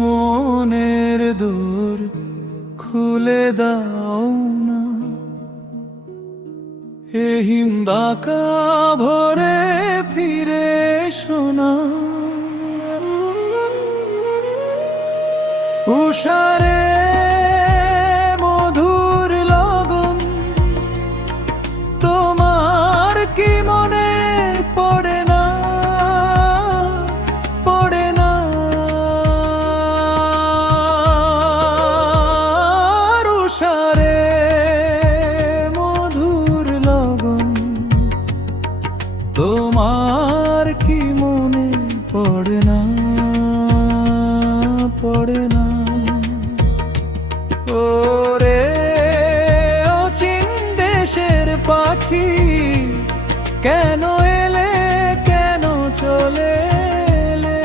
মনের দোর খুলে দাও না, এ হিমবাকা ভরে ফিরে শোনা। উষারে মধুর লগন, তোমার কি মনে পড়ে না, পড়ে না? উষারে মধুর লগন, তোমার কি মনে পড়ে না, পড়ে না? ওরে অচিন দেশের পাখি, কেন এলে কেন চলে এলে?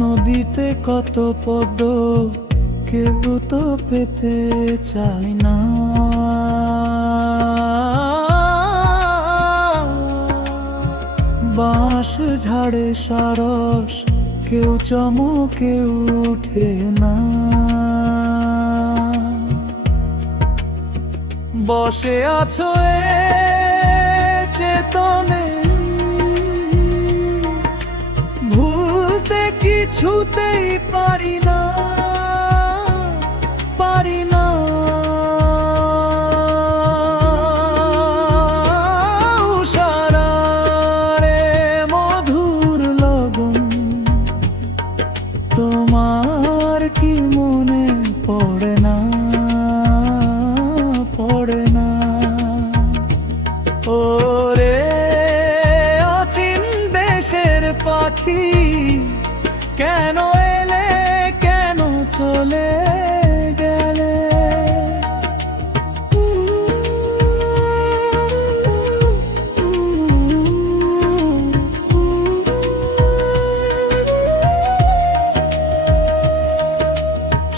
নদীতে কত পদ্ম, কেউ তো পেতে চায় না। বাঁশ ঝাড়ে সারস, কেউ চমকে উঠে না। বসে আছো এ চেতনে, ভুলতে কিছুতেই পারি না, পারি না। উষারে মধুর লগন, তোমার কি মনে পড়ে না, পড়ে না? ওরে অচিন দেশের পাখি, কেন এলে কেন চলে গেলে?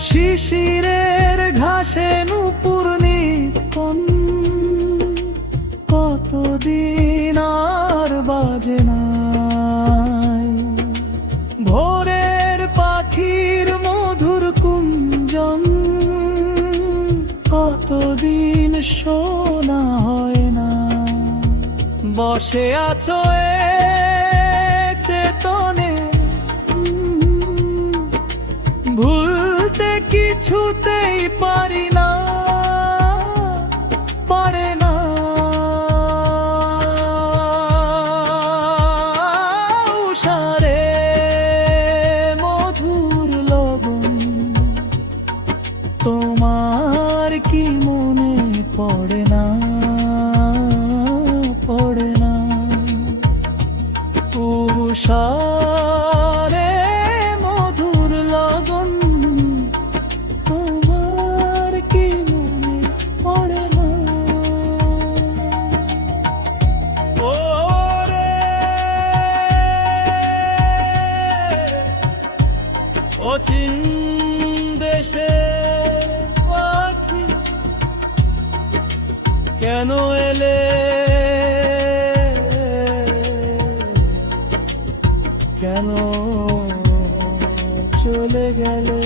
শিশিরের ঘাসে নূপুর নিত্যন, কতদিন আর বাজে নাই। ভোরের পাখির মধুর কুঞ্জন, কতদিন শোনা হয় না। বসে আছো এ চেতনে, ভুলতে কিছুতেই পারি না, পারে না? উষারে মধুর লগন, তোমার কি মনে পড়ে না, পড়ে না? উষারে মধুর লগন, তোমার কি মনে পড়ে না? ওরে অচিন দেশে পাখি, কেন এলে কেন চলে গেলে?